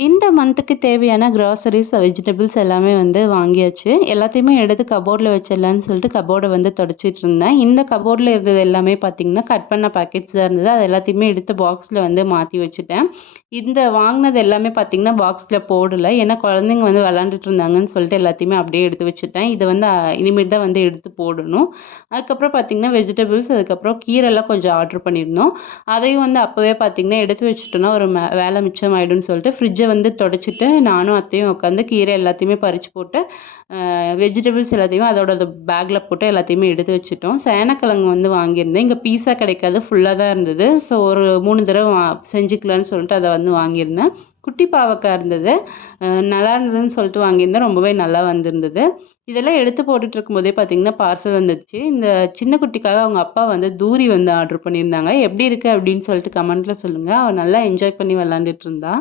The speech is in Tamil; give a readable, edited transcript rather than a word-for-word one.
இந்த மந்த்துக்கு தேவையான கிராசரிஸ், வெஜிடபிள்ஸ் எல்லாமே வந்து வாங்கியாச்சு. எல்லாத்தையுமே எடுத்து கப்போர்ட்ல வச்சிடலான்னு சொல்லிட்டு கப்போர்ட வந்து தொடச்சிட்டு இருந்தேன். இந்த கப்போர்ட்ல இருந்தது எல்லாமே பார்த்தீங்கன்னா, கட் பண்ண பாக்கெட்ஸ் தான் இருந்தது. அது எல்லாத்தையுமே எடுத்து பாக்ஸ்ல வந்து மாத்தி வச்சுட்டேன். இந்த வாங்குனது எல்லாமே பார்த்தீங்கன்னா, பாக்ஸ்ல போடல. ஏன்னா குழந்தைங்க வந்து விளாண்டுட்டு இருந்தாங்கன்னு சொல்லிட்டு எல்லாத்தையுமே அப்படியே எடுத்து வச்சுட்டேன். இத வந்து இனிமேட்டு தான் வந்து எடுத்து போடணும். அதுக்கப்புறம் பார்த்தீங்கன்னா, வெஜிடபிள்ஸ் அதுக்கப்புறம் கீரைலாம் கொஞ்சம் ஆர்டர் பண்ணியிருந்தோம். அதையும் வந்து அப்போவே பார்த்தீங்கன்னா, எடுத்து வச்சுட்டோன்னா ஒரு வேலை மிச்சமாயிடும்னு சொல்லிட்டு ஃப்ரிட்ஜை வந்து தொடச்சிட்டு நானும் அத்தையும் உட்காந்து கீரை எல்லாத்தையுமே பறிச்சு போட்டு வெஜிடபிள்ஸ் எல்லாத்தையுமே அதோட பேக்கில் போட்டு எல்லாத்தையுமே எடுத்து வச்சுட்டோம். சேனக்கிழங்கு வந்து வாங்கியிருந்தேன். இங்கே பீஸா கிடைக்காது, ஃபுல்லாக தான் இருந்தது. ஸோ ஒரு 3 தடவை செஞ்சுக்கலான்னு சொல்லிட்டு அதை வந்து வாங்கியிருந்தேன். குட்டி பாவக்காய் இருந்தது. நல்லா இருந்ததுன்னு சொல்லிட்டு வாங்கியிருந்தேன். ரொம்பவே நல்லா வந்திருந்தது. இதெல்லாம் எடுத்து போட்டுட்டு இருக்கும்போதே பார்த்தீங்கன்னா, பார்சல் வந்துருச்சு. இந்த சின்ன குட்டிக்காக அவங்க அப்பா வந்து தூரி வந்து ஆர்டர் பண்ணியிருந்தாங்க. எப்படி இருக்கு அப்படின்னு சொல்லிட்டு கமெண்ட்ல சொல்லுங்க. அவ நல்லா என்ஜாய் பண்ணி விளாண்டுட்டு இருந்தா.